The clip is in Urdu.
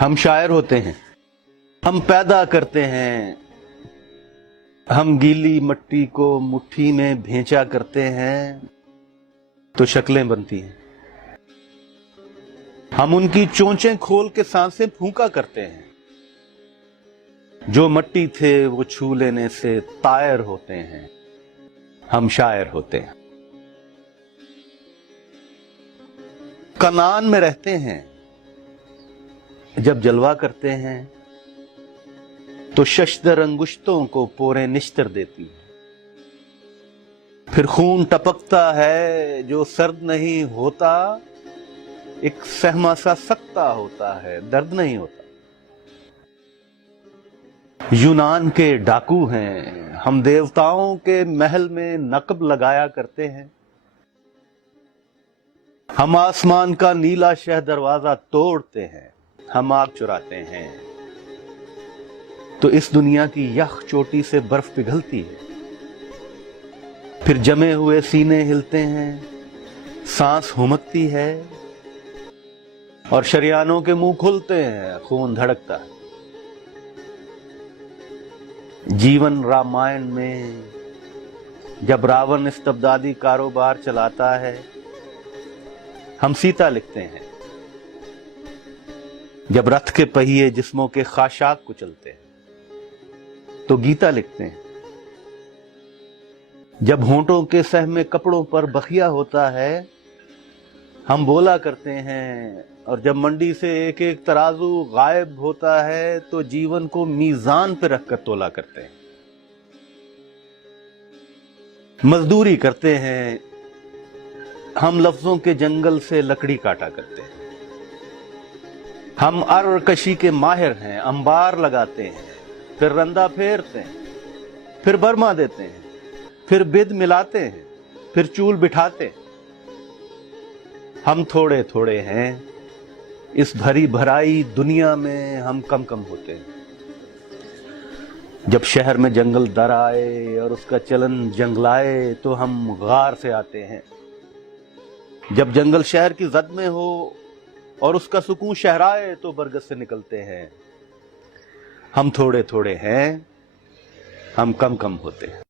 ہم شاعر ہوتے ہیں، ہم پیدا کرتے ہیں، ہم گیلی مٹی کو مٹھی میں بھینچا کرتے ہیں تو شکلیں بنتی ہیں۔ ہم ان کی چونچیں کھول کے سانسیں پھونکا کرتے ہیں۔ جو مٹی تھے وہ چھو لینے سے طائر ہوتے ہیں، ہم شاعر ہوتے ہیں۔ کنعان میں رہتے ہیں، جب جلوہ کرتے ہیں تو ششدر انگشتوں کو پورے نشتر دیتی ہے۔ پھر خون ٹپکتا ہے جو سرد نہیں ہوتا، ایک سہما سا سکتا ہوتا ہے، درد نہیں ہوتا۔ یونان کے ڈاکو ہیں، ہم دیوتاؤں کے محل میں نقب لگایا کرتے ہیں۔ ہم آسمان کا نیلا شہ دروازہ توڑتے ہیں، ہم آگ چراتے ہیں تو اس دنیا کی یخ چوٹی سے برف پگھلتی ہے۔ پھر جمے ہوئے سینے ہلتے ہیں، سانس ہمکتی ہے اور شریانوں کے منہ کھلتے ہیں، خون دھڑکتا ہے۔ جیون رامائن میں جب راون استبدادی کاروبار چلاتا ہے، ہم سیتا لکھتے ہیں۔ جب رتھ کے پہیے جسموں کے خاشاک کو چلتے ہیں تو گیتا لکھتے ہیں۔ جب ہونٹوں کے سہ میں کپڑوں پر بخیا ہوتا ہے، ہم بولا کرتے ہیں، اور جب منڈی سے ایک ایک ترازو غائب ہوتا ہے تو جیون کو میزان پہ رکھ کر تولا کرتے ہیں۔ مزدوری کرتے ہیں، ہم لفظوں کے جنگل سے لکڑی کاٹا کرتے ہیں۔ ہم ار کشی کے ماہر ہیں، انبار لگاتے ہیں، پھر رندہ پھیرتے ہیں، پھر برما دیتے ہیں، پھر بد ملاتے ہیں، پھر چول بٹھاتے ہیں۔ ہم تھوڑے تھوڑے ہیں، اس بھری بھرائی دنیا میں ہم کم کم ہوتے ہیں۔ جب شہر میں جنگل در آئے اور اس کا چلن جنگلائے تو ہم غار سے آتے ہیں۔ جب جنگل شہر کی زد میں ہو اور اس کا سکون شہرائے تو برگد سے نکلتے ہیں۔ ہم تھوڑے تھوڑے ہیں، ہم کم کم ہوتے ہیں۔